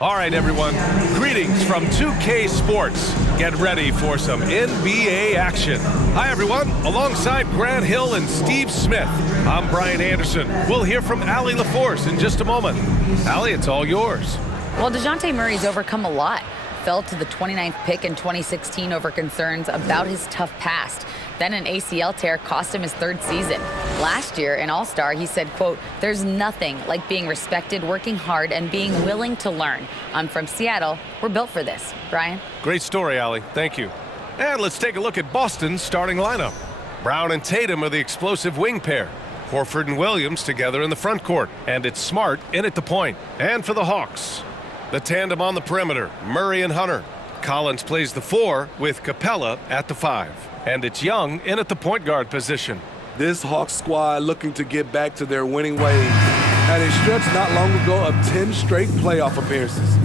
All right, everyone. Greetings from 2K Sports. Get ready for some NBA action. Hi, everyone. Alongside Grant Hill and Steve Smith, I'm Brian Anderson. We'll hear from Allie LaForce in just a moment. Allie, it's all yours. Well, DeJounte Murray's overcome a lot. Fell to the 29th pick in 2016 over concerns about his tough past. Then an ACL tear cost him his third season. Last year, in All-Star, he said, quote, "There's nothing like being respected, working hard, and being willing to learn. I'm from Seattle. We're built for this." Brian? Great story, Allie. Thank you. And let's take a look at Boston's starting lineup. Brown and Tatum are the explosive wing pair. Horford and Williams together in the front court. And it's Smart in at the point. And for the Hawks, the tandem on the perimeter, Murray and Hunter. Collins plays the 4 with Capella at the 5. And it's Young in at the point guard position. This Hawks squad looking to get back to their winning ways. Had a stretch not long ago of 10 straight playoff appearances.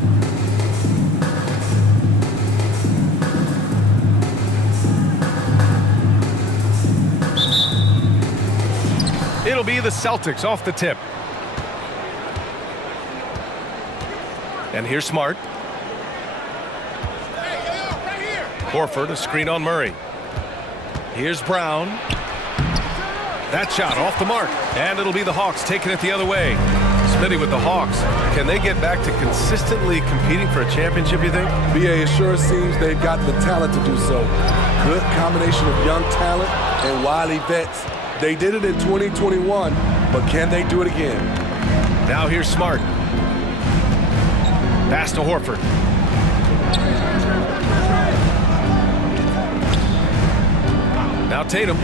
It'll be the Celtics off the tip. And here's Smart. Horford, a screen on Murray. Here's Brown. That shot off the mark. And it'll be the Hawks taking it the other way. Smitty with the Hawks. Can they get back to consistently competing for a championship, you think? BA, it sure seems they've got the talent to do so. Good combination of young talent and wily vets. They did it in 2021, but can they do it again? Now here's Smart. Pass to Horford. Now Tatum.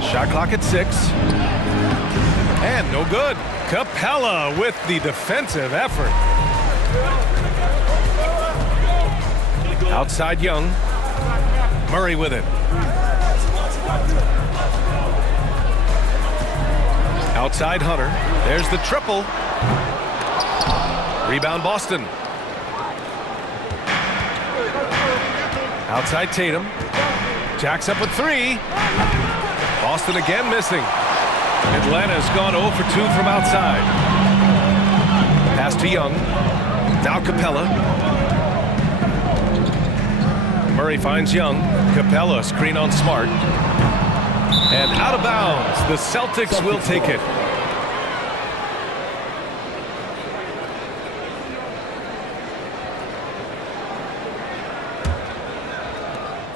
Shot clock at 6. And no good. Capella with the defensive effort. Outside Young. Murray with it. Outside Hunter. There's the triple. Rebound Boston. Outside Tatum. Jacks up with 3. Boston again missing. Atlanta's gone 0 for 2 from outside. Pass to Young. Now Capella. Murray finds Young. Capella screen on Smart. And out of bounds. The Celtics will take it.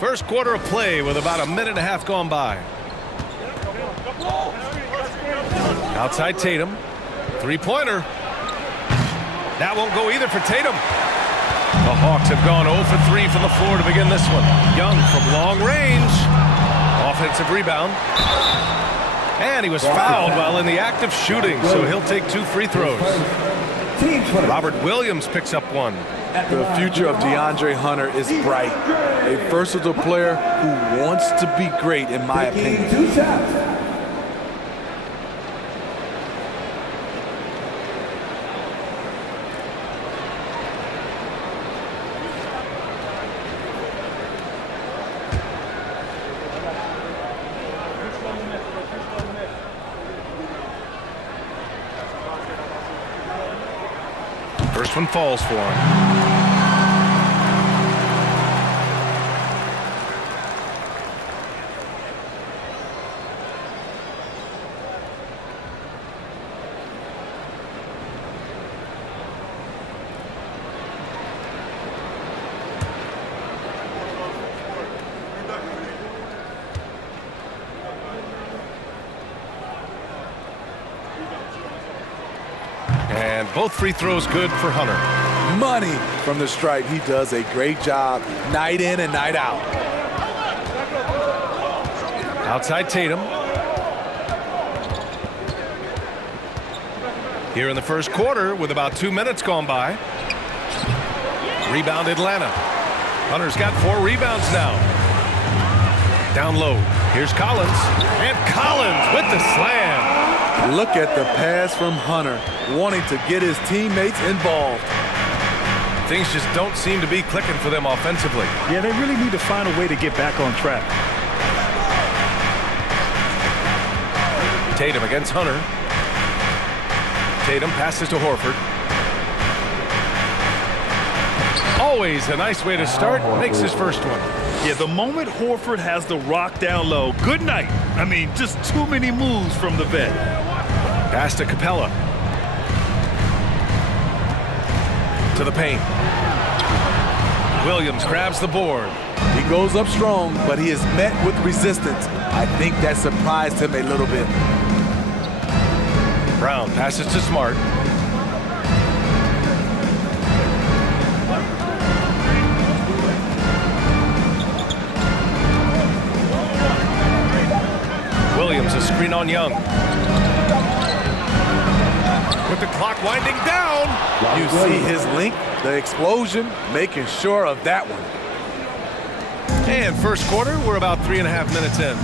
First quarter of play with about a minute and a half gone by. Outside Tatum. Three-pointer. That won't go either for Tatum. The Hawks have gone 0 for 3 from the floor to begin this one. Young from long range. Offensive rebound. And he was fouled while in the act of shooting, so he'll take 2 free throws. Robert Williams picks up 1. The future of DeAndre Hunter is bright. A versatile player who wants to be great, in my opinion. First one falls for him. And both free throws good for Hunter. Money from the stripe. He does a great job night in and night out. Outside Tatum. Here in the first quarter with about 2 minutes gone by. Rebound Atlanta. Hunter's got 4 rebounds now. Down low. Here's Collins. And Collins with the slam. Look at the pass from Hunter, wanting to get his teammates involved. Things just don't seem to be clicking for them offensively. Yeah, they really need to find a way to get back on track. Tatum against Hunter. Tatum passes to Horford. Always a nice way to start. Makes his first one. Yeah, the moment Horford has the rock down low, good night. I mean, just too many moves from the vet. Pass to Capella. To the paint. Williams grabs the board. He goes up strong, but he is met with resistance. I think that surprised him a little bit. Brown passes to Smart. Williams a screen on Young. With the clock winding down. You see his length, the explosion, making sure of that one. And first quarter, we're about 3.5 minutes in.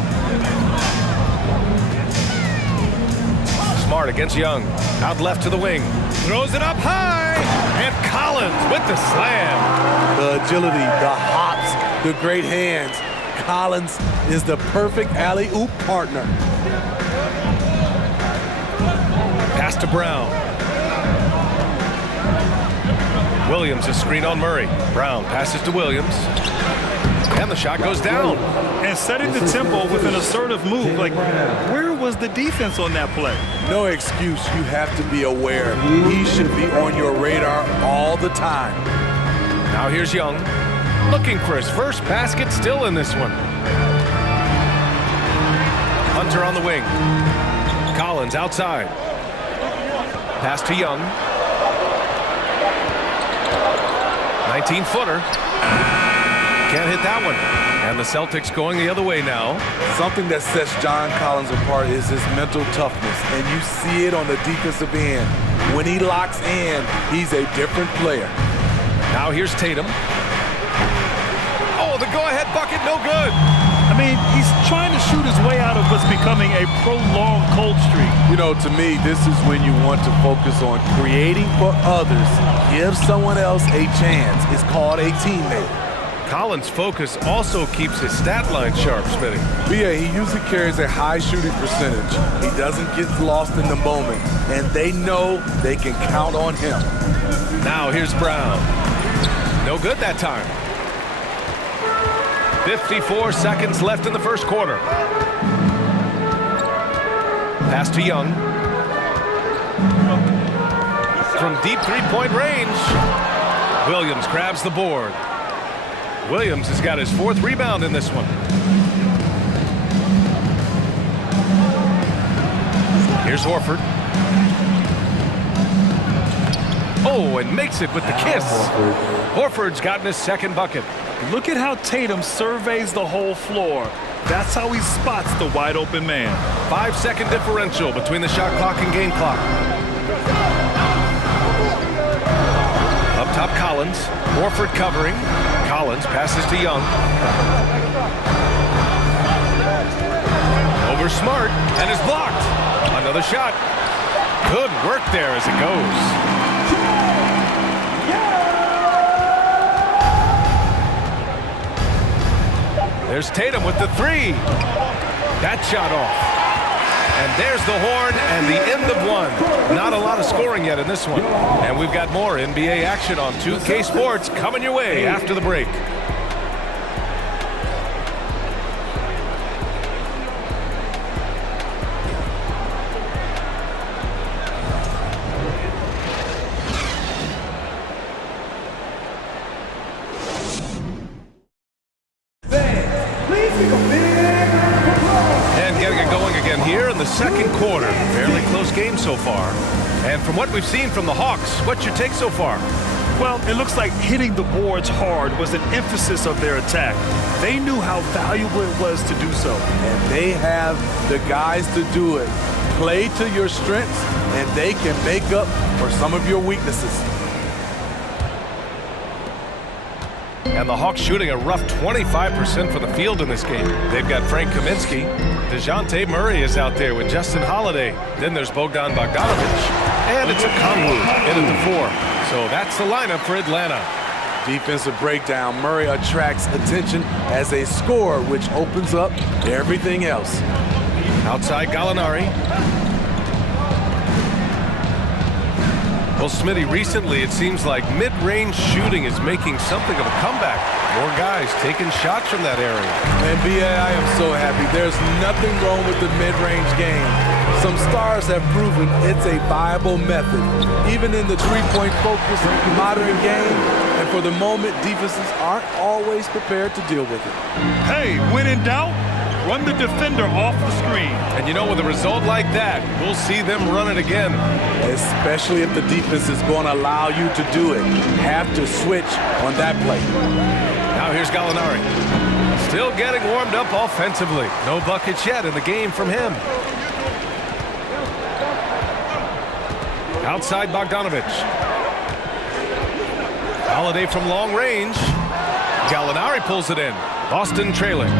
Smart against Young. Out left to the wing. Throws it up high. And Collins with the slam. The agility, the hops, the great hands. Collins is the perfect alley-oop partner. Pass to Brown. Williams a screen on Murray. Brown passes to Williams. And the shot goes down. And setting the tempo with an assertive move. Like, where was the defense on that play? No excuse. You have to be aware. He should be on your radar all the time. Now here's Young. Looking for his first basket, still in this one. Hunter on the wing. Collins outside. Pass to Young. 19-footer. Can't hit that one. And the Celtics going the other way now. Something that sets John Collins apart is his mental toughness, and you see it on the defensive end. When he locks in, he's a different player. Now here's Tatum. Oh, the go-ahead bucket, no good. I mean, he's trying to shoot his way out of what's becoming a prolonged cold streak. You know, to me, this is when you want to focus on creating for others. Give someone else a chance. It's called a teammate. Collins' focus also keeps his stat line sharp, Smitty. BA, he usually carries a high shooting percentage. He doesn't get lost in the moment, and they know they can count on him. Now here's Brown. No good that time. 54 seconds left in the first quarter. Pass to Young. From deep three-point range. Williams grabs the board. Williams has got his fourth rebound in this one. Here's Horford. Oh, and makes it with the kiss. Horford's gotten his second bucket. Look at how Tatum surveys the whole floor. That's how he spots the wide open man. 5-second differential between the shot clock and game clock. Up top, Collins. Horford covering. Collins passes to Young. Over Smart, and is blocked. Another shot. Good work there as it goes. There's Tatum with the three. That shot off. And there's the horn and the end of one. Not a lot of scoring yet in this one. And we've got more NBA action on 2K Sports coming your way after the break. And getting it going again here in the second quarter. Fairly close game so far. And from what we've seen from the Hawks, what's your take so far? Well, it looks like hitting the boards hard was an emphasis of their attack. They knew how valuable it was to do so. And they have the guys to do it. Play to your strengths, and they can make up for some of your weaknesses. And the Hawks shooting a rough 25% for the field in this game. They've got Frank Kaminsky. DeJounte Murray is out there with Justin Holiday. Then there's Bogdan Bogdanovic. And it's a Kongwu in at the 4. So that's the lineup for Atlanta. Defensive breakdown. Murray attracts attention as a scorer, which opens up everything else. Outside Gallinari. Well, Smitty, recently it seems like mid-range shooting is making something of a comeback. More guys taking shots from that area. And B.A., I am so happy. There's nothing wrong with the mid-range game. Some stars have proven it's a viable method, even in the three-point focused modern game. And for the moment, defenses aren't always prepared to deal with it. Hey, when in doubt, run the defender off the screen. And you know, with a result like that, we'll see them run it again. Especially if the defense is going to allow you to do it. Have to switch on that play. Now here's Gallinari. Still getting warmed up offensively. No buckets yet in the game from him. Outside Bogdanovich. Holiday from long range. Gallinari pulls it in. Boston trailing.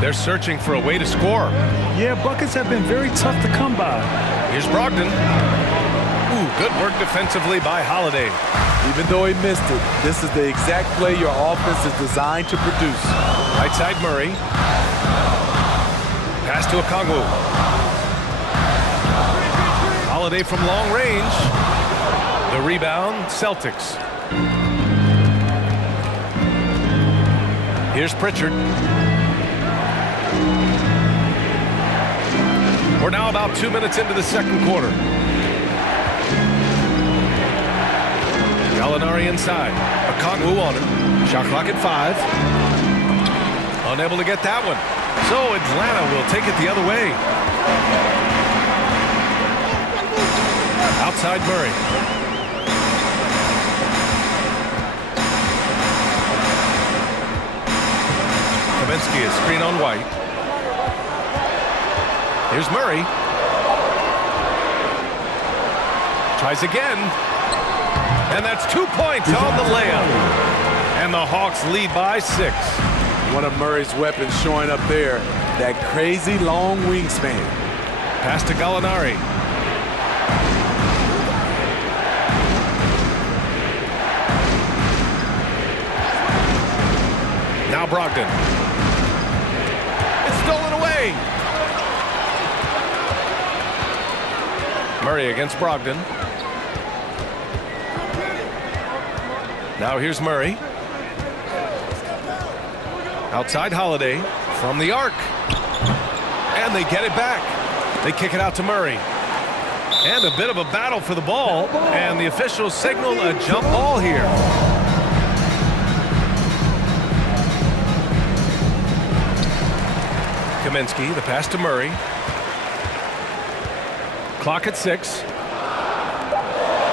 They're searching for a way to score. Yeah, buckets have been very tough to come by. Here's Brogdon. Ooh, good work defensively by Holiday. Even though he missed it, this is the exact play your offense is designed to produce. Right side Murray. Pass to Okongwu. Holiday from long range. The rebound, Celtics. Here's Pritchard. We're now about 2 minutes into the second quarter. Gallinari inside. Okongwu on it. Shot clock at 5. Unable to get that one. So Atlanta will take it the other way. Outside Murray. Kaminsky, a screen on White. Here's Murray. Tries again. And that's 2 points on the layup. And the Hawks lead by 6. One of Murray's weapons showing up there. That crazy long wingspan. Pass to Gallinari. Now Brogdon. It's stolen away. Murray against Brogdon. Now here's Murray. Outside Holiday from the arc. And they get it back. They kick it out to Murray. And a bit of a battle for the ball. And the officials signal a jump ball here. Kaminsky, the pass to Murray. Clock at 6.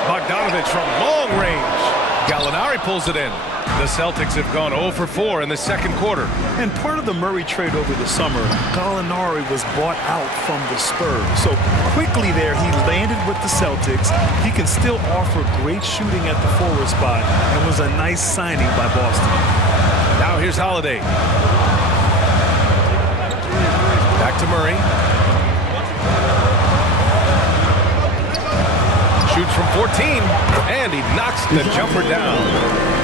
Bogdanovich from long range. Gallinari pulls it in. The Celtics have gone 0 for 4 in the second quarter. And part of the Murray trade over the summer, Gallinari was bought out from the Spurs. So quickly there, he landed with the Celtics. He can still offer great shooting at the forward spot and was a nice signing by Boston. Now here's Holiday. Back to Murray. Shoots from 14, and he knocks the jumper down.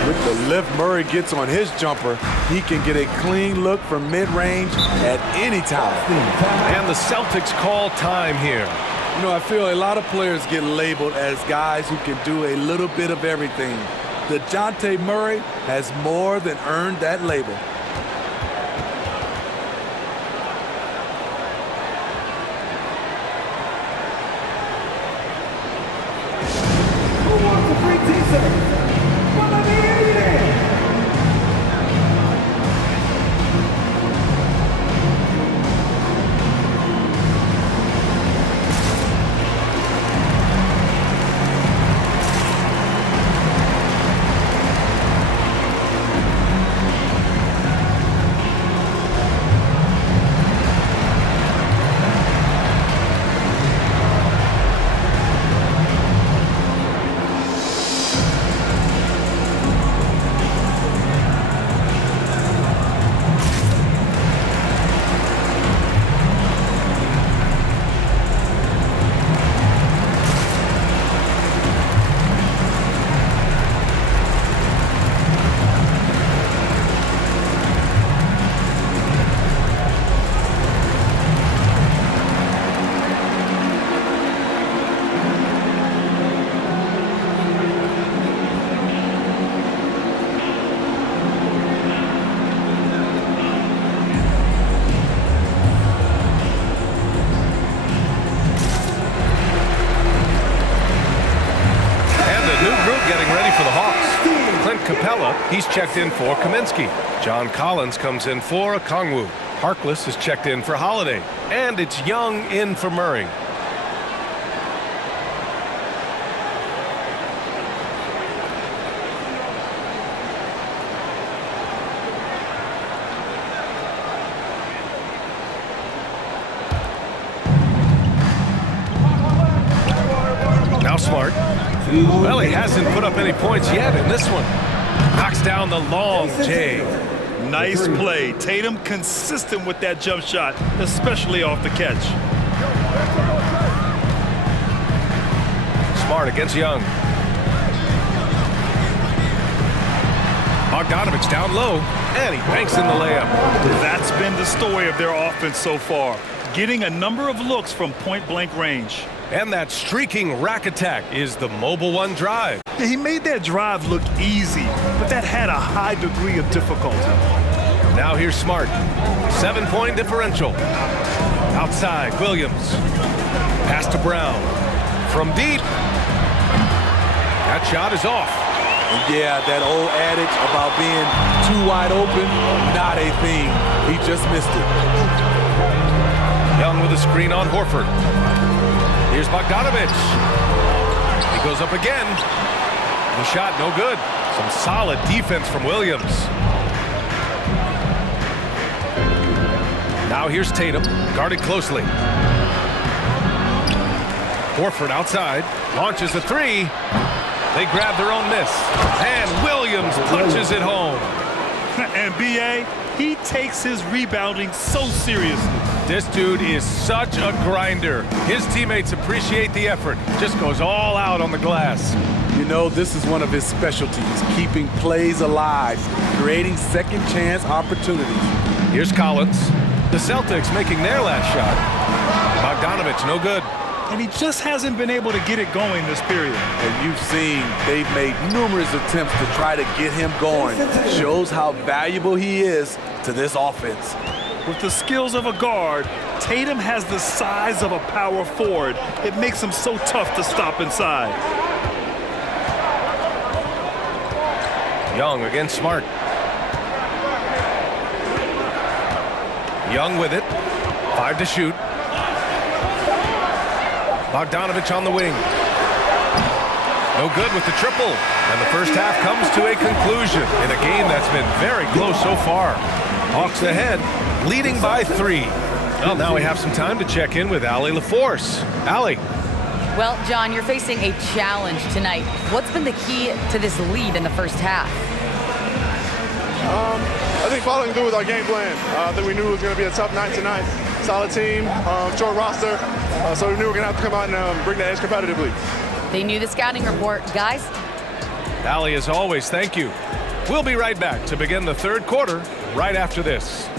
With the lift Murray gets on his jumper, he can get a clean look from mid-range at any time. And the Celtics call time here. You know, I feel a lot of players get labeled as guys who can do a little bit of everything. DeJounte Murray has more than earned that label. He's checked in for Kaminsky. John Collins comes in for Okongwu. Harkless is checked in for Holiday. And it's Young in for Murray. Now Smart. Well, he hasn't put up any points yet in this one. Knocks down the long J. Nice play. Tatum consistent with that jump shot, especially off the catch. Smart against Young. Bogdanovich down low, and he banks in the layup. That's been the story of their offense so far, getting a number of looks from point-blank range. And that streaking rack attack is the mobile one drive. Yeah, he made that drive look easy, but that had a high degree of difficulty. Now here's Smart. 7-point differential. Outside, Williams. Pass to Brown. From deep. That shot is off. Yeah, that old adage about being too wide open, not a thing. He just missed it. Young with a screen on Horford. Here's Bogdanovich. He goes up again. The shot no good. Some solid defense from Williams. Now here's Tatum, guarded closely. Horford outside, launches a three. They grab their own miss. And Williams punches it home. And B.A., he takes his rebounding so seriously. This dude is such a grinder. His teammates appreciate the effort. Just goes all out on the glass. You know, this is one of his specialties, keeping plays alive, creating second chance opportunities. Here's Collins. The Celtics making their last shot. Bogdanovich, no good. And he just hasn't been able to get it going this period. And you've seen they've made numerous attempts to try to get him going. Shows how valuable he is to this offense. With the skills of a guard, Tatum has the size of a power forward. It makes him so tough to stop inside. Young against Smart. Young with it. 5 to shoot. Bogdanovich on the wing. No good with the triple. And the first half comes to a conclusion in a game that's been very close so far. Hawks ahead, leading by 3. Well, now we have some time to check in with Allie LaForce. Allie. Well, John, you're facing a challenge tonight. What's been the key to this lead in the first half? I think following through with our game plan. I think we knew it was going to be a tough night tonight. Solid team, short roster, so we knew we were going to have to come out and bring the edge competitively. They knew the scouting report. Guys? Allie, as always, thank you. We'll be right back to begin the third quarter right after this.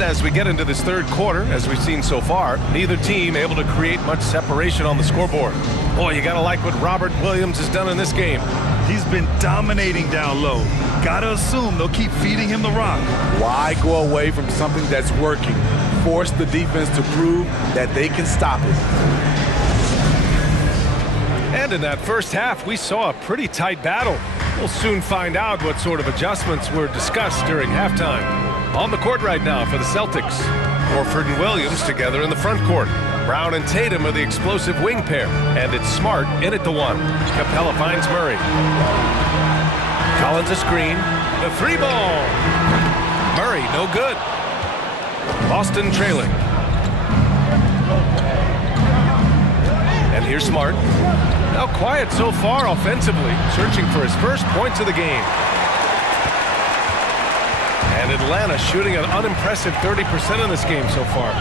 As we get into this third quarter, as we've seen so far, neither team able to create much separation on the scoreboard. Boy, you gotta like what Robert Williams has done in this game. He's been dominating down low. Gotta assume they'll keep feeding him the rock. Why go away from something that's working? Force the defense to prove that they can stop it. And in that first half, we saw a pretty tight battle. We'll soon find out what sort of adjustments were discussed during halftime. On the court right now for the Celtics. Horford and Williams together in the front court. Brown and Tatum are the explosive wing pair. And it's Smart in at the 1. Capella finds Murray. Collins a screen. The 3 ball. Murray no good. Boston trailing. And here's Smart. Now quiet so far offensively. Searching for his first points of the game. And Atlanta shooting an unimpressive 30% in this game so far.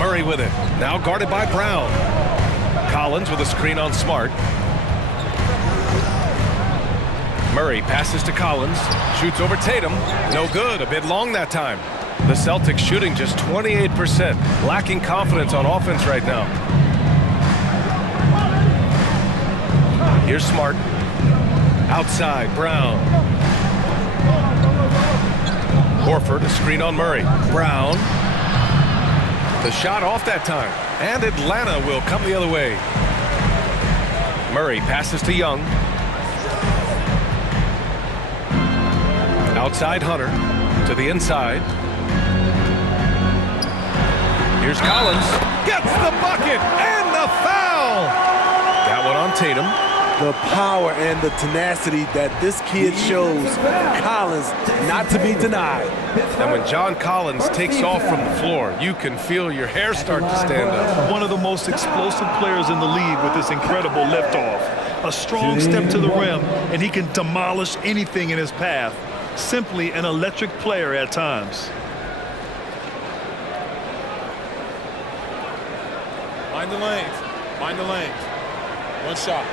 Murray with it. Now guarded by Brown. Collins with a screen on Smart. Murray passes to Collins. Shoots over Tatum. No good. A bit long that time. The Celtics shooting just 28%. Lacking confidence on offense right now. Here's Smart. Outside, Brown. Horford, a screen on Murray. Brown. The shot off that time. And Atlanta will come the other way. Murray passes to Young. Outside Hunter. To the inside. Here's Collins. Gets the bucket and the foul. That one on Tatum. The power and the tenacity that this kid shows, Collins, not to be denied. And when John Collins takes off from the floor, you can feel your hair start to stand up. One of the most explosive players in the league with this incredible liftoff. A strong step to the rim, and he can demolish anything in his path. Simply an electric player at times. Mind the lanes. Mind the lanes. One shot.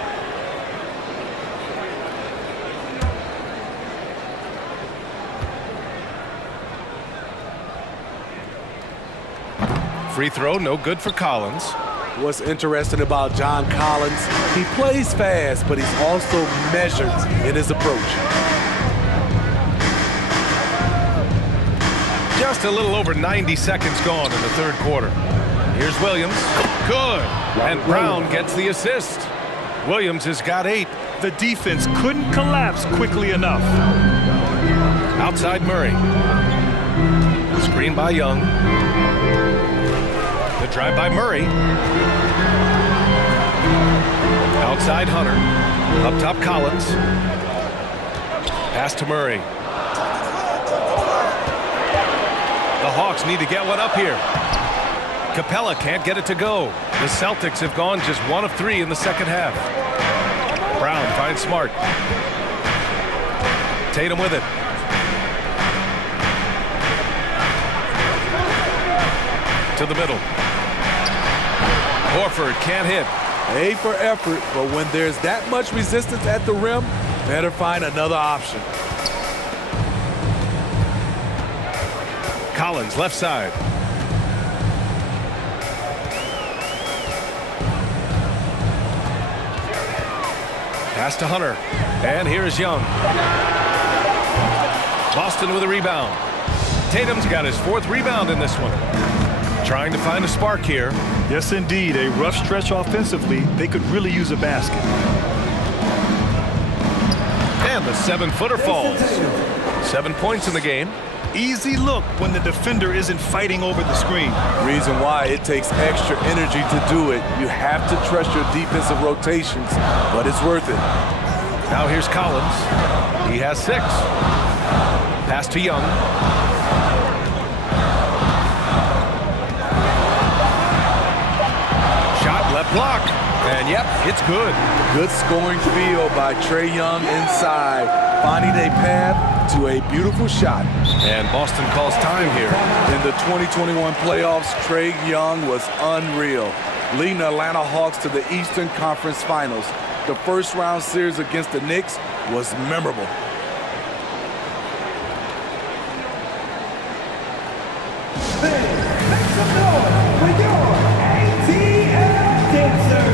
Free throw, no good for Collins. What's interesting about John Collins, he plays fast, but he's also measured in his approach. Just a little over 90 seconds gone in the third quarter. Here's Williams. Good. And Brown gets the assist. Williams has got 8. The defense couldn't collapse quickly enough. Outside Murray. Screen by Young. The drive by Murray. Outside Hunter. Up top Collins. Pass to Murray. The Hawks need to get one up here. Capella can't get it to go. The Celtics have gone just 1 of 3 in the second half. Brown finds Smart. Tatum with it. To the middle. Horford can't hit. A for effort, but when there's that much resistance at the rim, better find another option. Collins left side. Pass to Hunter. And here's Young. Boston with a rebound. Tatum's got his 4th rebound in this one. Trying to find a spark here. Yes, indeed. A rough stretch offensively. They could really use a basket. And the 7-footer falls. 7 points in the game. Easy look when the defender isn't fighting over the screen. Reason why it takes extra energy to do it. You have to trust your defensive rotations, but it's worth it. Now here's Collins. He has 6. Pass to Young. Shot left block. And yep, it's good. Good scoring field by Trae Young inside, finding a path to a beautiful shot. And Boston calls time here. In the 2021 playoffs, Trae Young was unreal, leading the Atlanta Hawks to the Eastern Conference Finals. The first round series against the Knicks was memorable. Make some noise with your ATL dancers.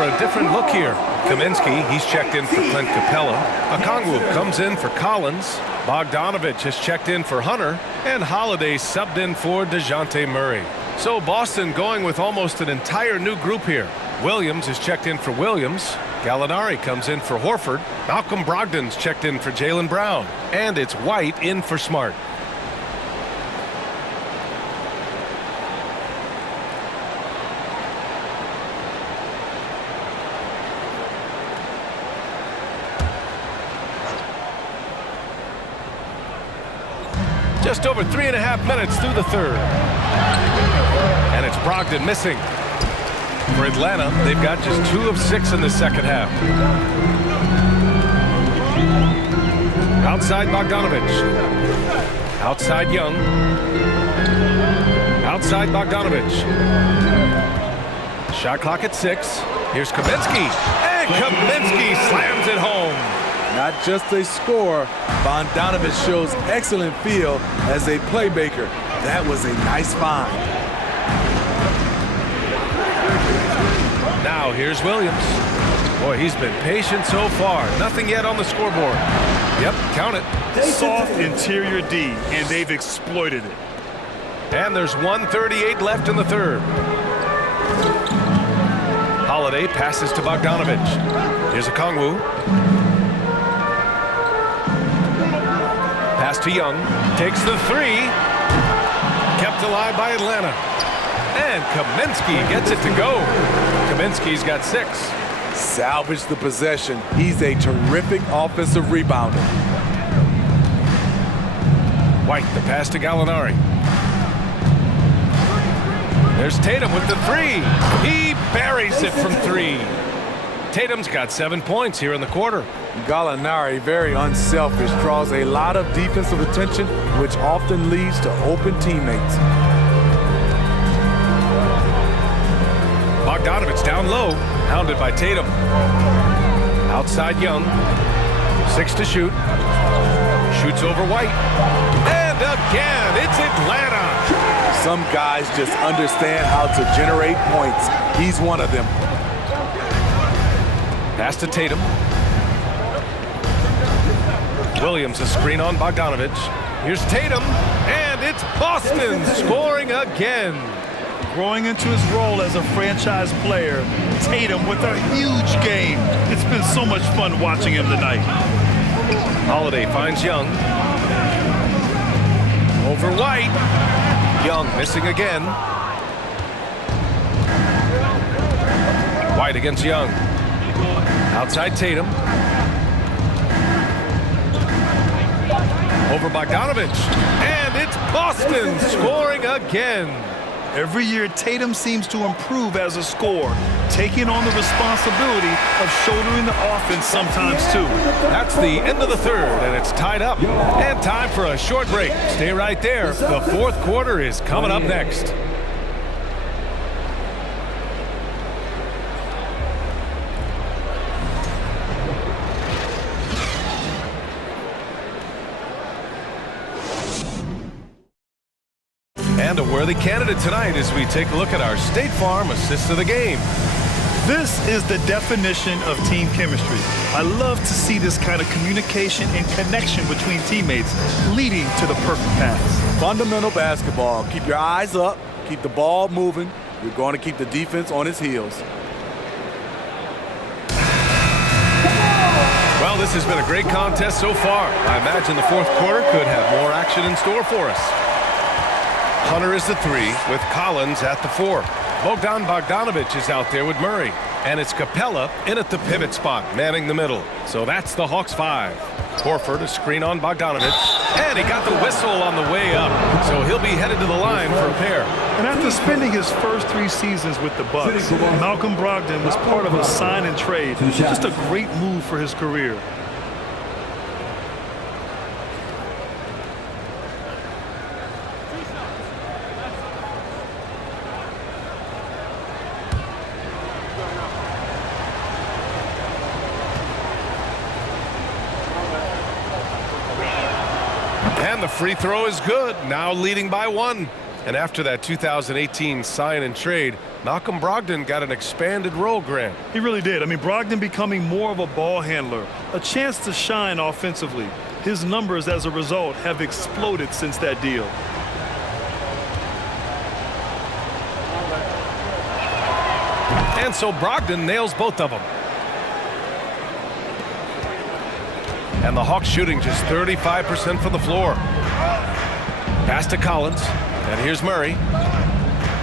for a different look here. Kaminsky, he's checked in for Clint Capella. Okongwu comes in for Collins. Bogdanovich has checked in for Hunter. And Holiday subbed in for DeJounte Murray. So Boston going with almost an entire new group here. Williams is checked in for Williams. Gallinari comes in for Horford. Malcolm Brogdon's checked in for Jaylen Brown. And it's White in for Smart. Just over 3.5 minutes through the third. And it's Brogdon missing. For Atlanta, they've got just 2 of 6 in the second half. Outside Bogdanovich. Outside Young. Outside Bogdanovich. Shot clock at 6. Here's Kaminsky. And Kaminsky slams it home. Not just a scorer, Bogdanovich shows excellent feel as a playmaker. That was a nice find. Now here's Williams. Boy, he's been patient so far. Nothing yet on the scoreboard. Yep, count it. Soft interior D, and they've exploited it. And there's 1:38 left in the third. Holiday passes to Bogdanovich. Here's Okongwu. Pass to Young. Takes the 3. Kept alive by Atlanta. And Kaminsky gets it to go. Kaminsky's got 6. Salvage the possession. He's a terrific offensive rebounder. White, the pass to Gallinari. There's Tatum with the 3. He buries it from 3. Tatum's got 7 points here in the quarter. Gallinari, very unselfish, draws a lot of defensive attention, which often leads to open teammates. Bogdanovich down low, hounded by Tatum. Outside Young. 6 to shoot. Shoots over White. And again, it's Atlanta. Some guys just understand how to generate points. He's one of them. Pass to Tatum. Williams a screen on Bogdanovich. Here's Tatum, and it's Boston scoring again. Growing into his role as a franchise player, Tatum with a huge game. It's been so much fun watching him tonight. Holiday finds Young. Over White. Young missing again. White against Young. Outside Tatum. Over Bogdanovich. And it's Boston scoring again. Every year, Tatum seems to improve as a scorer, taking on the responsibility of shouldering the offense sometimes too. That's the end of the third, and it's tied up. And time for a short break. Stay right there. The fourth quarter is coming up next. And a worthy candidate tonight as we take a look at our State Farm assist of the game. This is the definition of team chemistry. I love to see this kind of communication and connection between teammates leading to the perfect pass. Fundamental basketball. Keep your eyes up. Keep the ball moving. You're going to keep the defense on its heels. Well, this has been a great contest so far. I imagine the fourth quarter could have more action in store for us. Hunter is the 3 with Collins at the 4. Bogdanovich is out there with Murray. And it's Capella in at the pivot spot, manning the middle. So that's the Hawks 5. Horford a screen on Bogdanovich. And he got the whistle on the way up. So he'll be headed to the line for a pair. And after spending his first 3 seasons with the Bucks, Malcolm Brogdon was part of a sign and trade. Just a great move for his career. And the free throw is good, now leading by 1. And after that 2018 sign and trade, Malcolm Brogdon got an expanded role, Grant. He really did. I mean, Brogdon becoming more of a ball handler, a chance to shine offensively. His numbers as a result have exploded since that deal. And so Brogdon nails both of them. And the Hawks shooting just 35% from the floor. Pass to Collins. And here's Murray.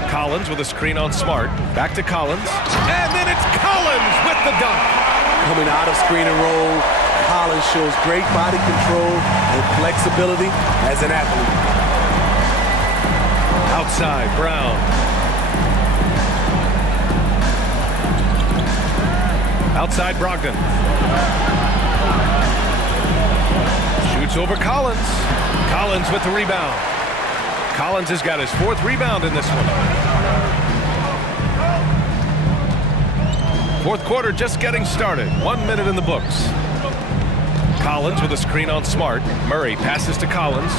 Collins with a screen on Smart. Back to Collins. And then it's Collins with the dunk. Coming out of screen and roll, Collins shows great body control and flexibility as an athlete. Outside, Brown. Outside, Brogdon. Shoots over Collins. Collins with the rebound. Collins has got his 4th rebound in this one. 4th quarter just getting started. 1 minute in the books. Collins with a screen on Smart. Murray passes to Collins.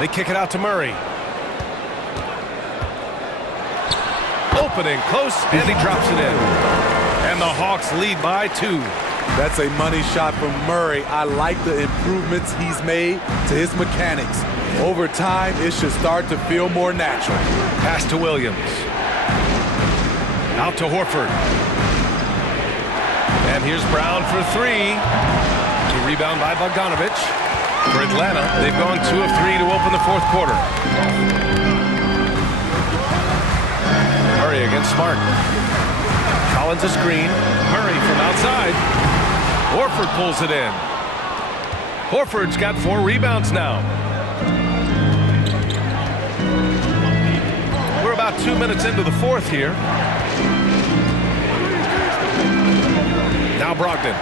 They kick it out to Murray. Opening close, and he drops it in. And the Hawks lead by 2. That's a money shot from Murray. I like the improvements he's made to his mechanics. Over time, it should start to feel more natural. Pass to Williams. Out to Horford. And here's Brown for 3. The rebound by Bogdanovich. For Atlanta, they've gone 2 of 3 to open the 4th quarter. Murray against Smart. Collins a screen. Murray from outside. Horford pulls it in. Horford's got 4 rebounds now. We're about 2 minutes into the 4th here. Now Brogdon.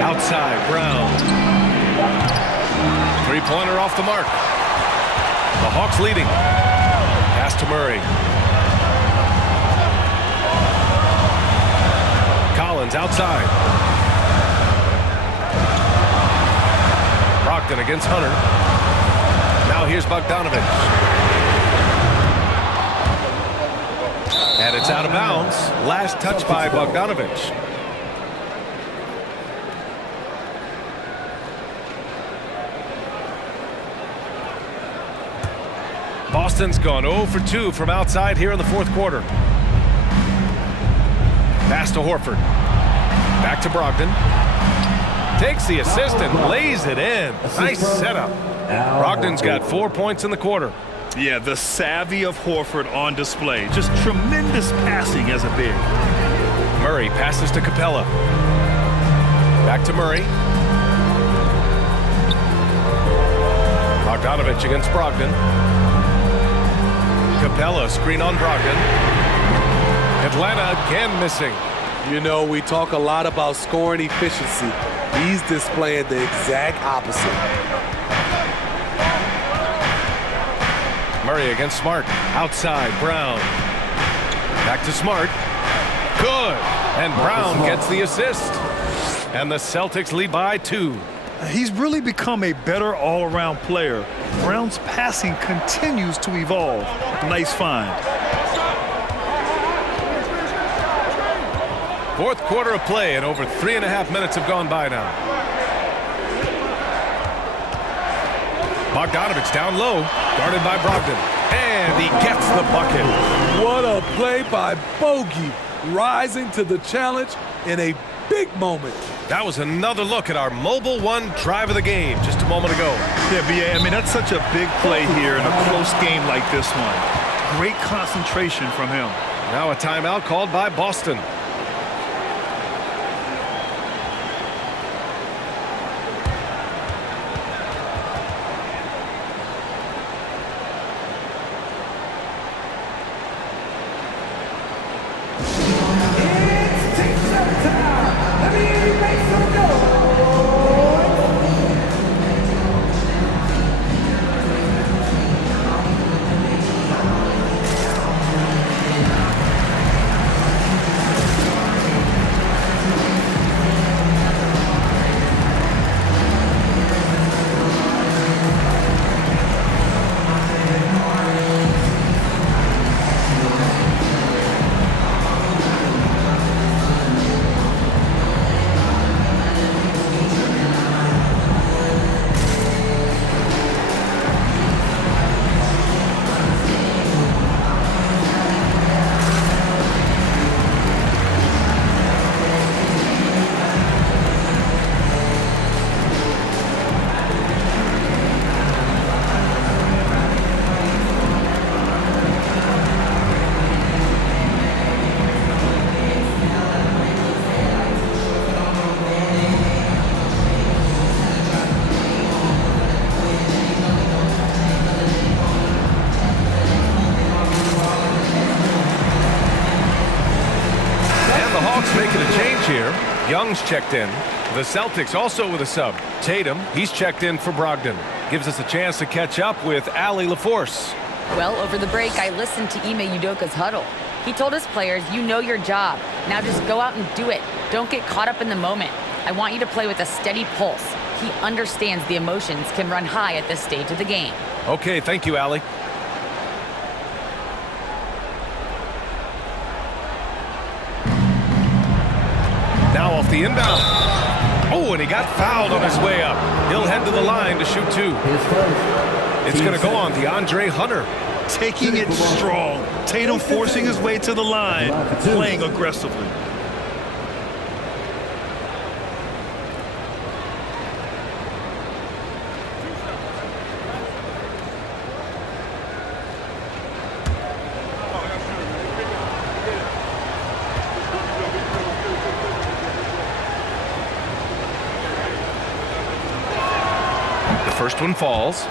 Outside, Brown. 3-pointer off the mark. The Hawks leading. Pass to Murray. Collins outside. Brogdon against Hunter. Now here's Bogdanovich. And it's out of bounds. Last touch by Bogdanovich. Boston's gone 0 for 2 from outside here in the 4th quarter. Pass to Horford. Back to Brogdon. Takes the assist and lays it in. Nice setup. Brogdon's got 4 points in the quarter. Yeah, the savvy of Horford on display. Just tremendous passing as a big. Murray passes to Capella. Back to Murray. Bogdanovich against Brogdon. Capella screen on Brogdon. Atlanta again missing. You know, we talk a lot about scoring efficiency. He's displaying the exact opposite. Murray against Smart. Outside, Brown. Back to Smart. Good. And Brown gets the assist. And the Celtics lead by 2. He's really become a better all-around player. Brown's passing continues to evolve. Nice find. 4th quarter of play, and over 3.5 minutes have gone by now. Bogdanovich down low, guarded by Brogdon. And he gets the bucket. What a play by Bogey, rising to the challenge in a big moment. That was another look at our Mobile One drive of the game just a moment ago. Yeah, B.A., I mean, that's such a big play here in a close game like this one. Great concentration from him. Now a timeout called by Boston. here. Young's checked in. The Celtics also with a sub. Tatum, he's checked in for Brogdon. Gives us a chance to catch up with Ali LaForce. Well, over the break, I listened to Ime Udoka's huddle. He told his players, you know your job. Now just go out and do it. Don't get caught up in the moment. I want you to play with a steady pulse. He understands the emotions can run high at this stage of the game. Okay, thank you, Ali. Now off the inbound. Oh, and he got fouled on his way up. He'll head to the line to shoot two. It's going to go on DeAndre Hunter. Taking it strong. Tatum forcing his way to the line, playing aggressively. First one falls.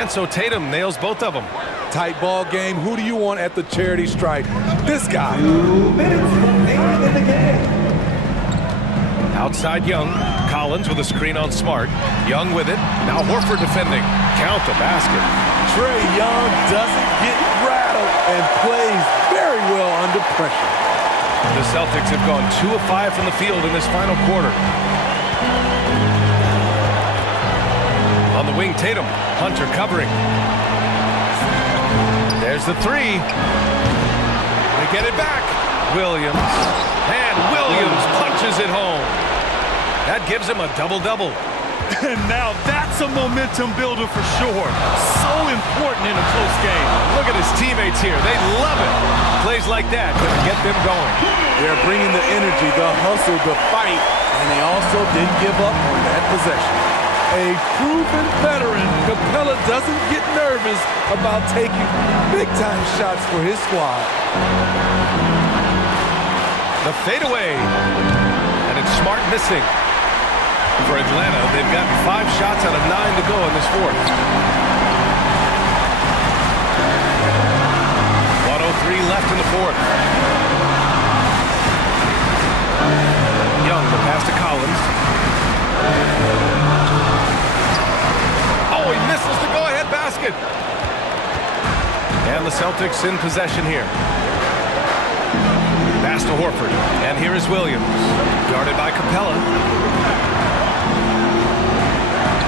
And so Tatum nails both of them. Tight ball game. Who do you want at the charity stripe? This guy. 2 minutes remaining in the game. Outside Young. Collins with a screen on Smart. Young with it. Now Horford defending. Count the basket. Trae Young doesn't get rattled and plays very well under pressure. The Celtics have gone 2 of 5 from the field in this final quarter. On the wing, Tatum. Hunter covering. There's the three. They get it back. Williams. And Williams punches it home. That gives him a double-double. And now that's a momentum builder for sure. So important in a close game. Look at his teammates here. They love it. Plays like that can get them going. They're bringing the energy, the hustle, the fight, and they also didn't give up on that possession. A proven veteran, Capella doesn't get nervous about taking big-time shots for his squad. The fadeaway. And it's Smart missing. For Atlanta, they've gotten 5 shots out of 9 to go in this fourth. 1:03 left in the fourth. Young, the pass to Collins. Oh, he misses the go-ahead basket. And the Celtics in possession here. Pass to Horford. And here is Williams. Guarded by Capella.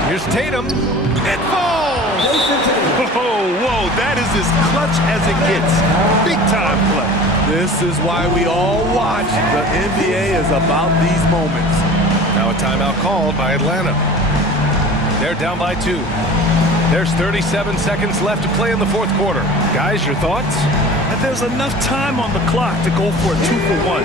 Here's Tatum. It falls! Whoa, that is as clutch as it gets. Big time play. This is why we all watch. The NBA is about these moments. Now a timeout called by Atlanta. They're down by 2. There's 37 seconds left to play in the fourth quarter. Guys, your thoughts? And there's enough time on the clock to go for a 2-for-1.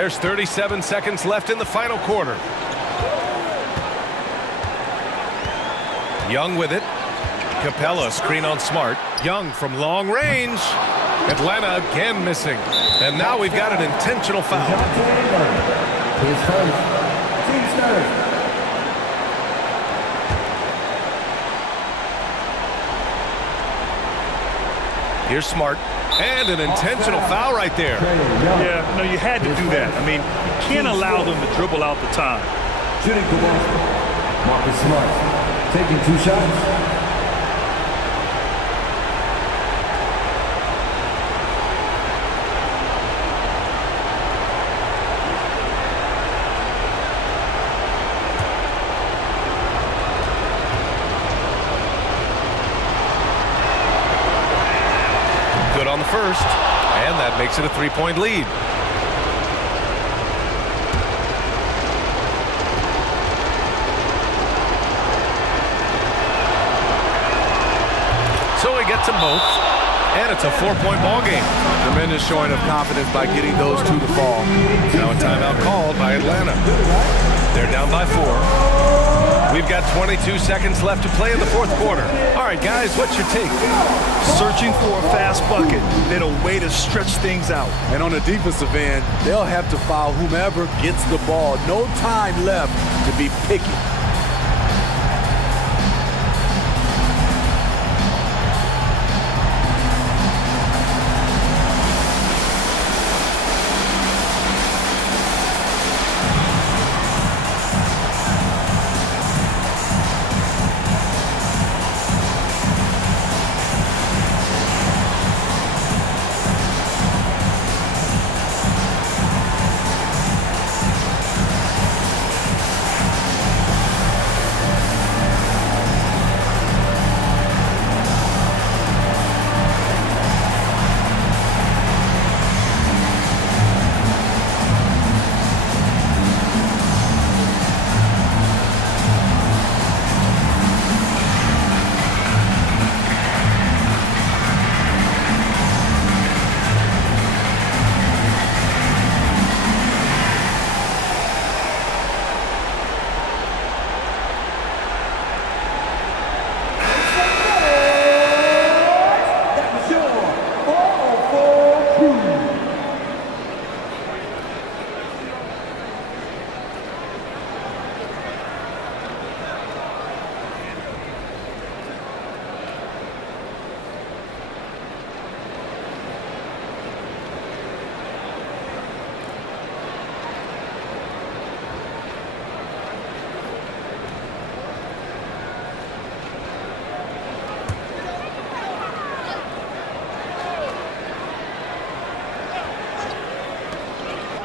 There's 37 seconds left in the final quarter. Young with it. Capella screen on Smart. Young from long range. Atlanta again missing. And now we've got an intentional foul. His first. Team's third. Here's Smart. And an intentional foul right there. Yeah, no, you had to do that. I mean, you can't allow them to dribble out the time. Shooting for Boston. Marcus Smart. Taking 2 shots. Good on the first, and that makes it a 3-point lead. So he gets them both, and it's a 4-point ball game. Tremendous showing of confidence by getting those 2 to fall. Now a timeout called by Atlanta. They're down by 4. We've got 22 seconds left to play in the fourth quarter. All right, guys, what's your take? Searching for a fast bucket, then a way to stretch things out. And on the defensive end, they'll have to foul whomever gets the ball. No time left to be picky.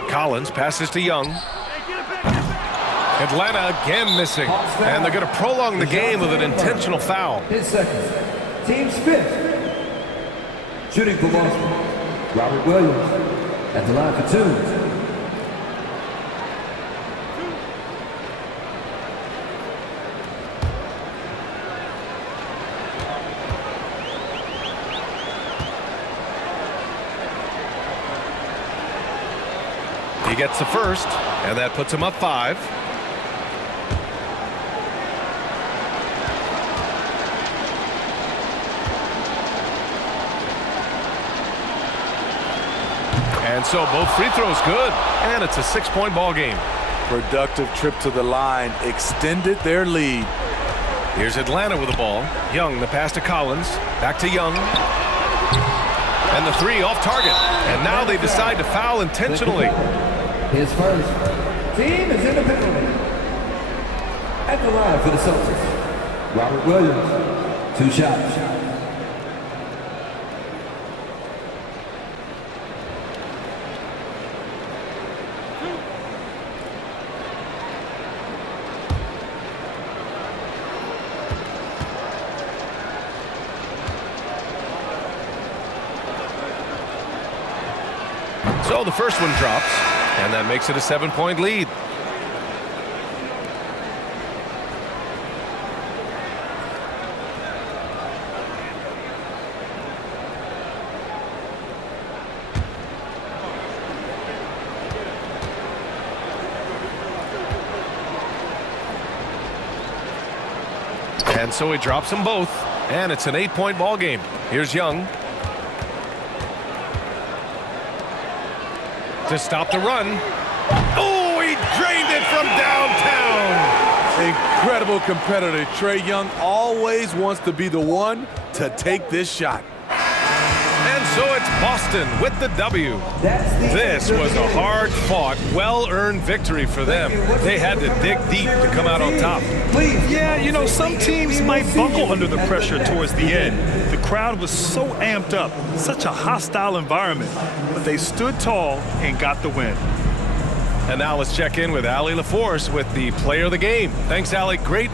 Collins passes to Young. Atlanta again missing. And they're going to prolong the game with an intentional foul. His second. Team's 5th. Shooting for Boston. Robert Williams. At the line for 2. He gets the first, and that puts him up 5. And so both free throws good, and it's a 6-point ball game. Productive trip to the line extended their lead. Here's Atlanta with the ball. Young, the pass to Collins. Back to Young. And the 3 off target. And now they decide to foul intentionally. His first. Team is in the penalty. At the line for the Celtics. Robert Williams. 2 shots. So the first one drops, and that makes it a 7-point lead. And so he drops them both, and it's an 8-point ball game. Here's Young to stop the run. Oh, he drained it from downtown. Incredible competitor. Trae Young always wants to be the one to take this shot. And so it's Boston with the W. This was a hard-fought, well-earned victory for them. They had to dig deep to come out on top. Yeah, you know, some teams might buckle under the pressure towards the end. The crowd was so amped up, such a hostile environment, but they stood tall and got the win. And now let's check in with Allie LaForce with the player of the game. Thanks, Allie. Great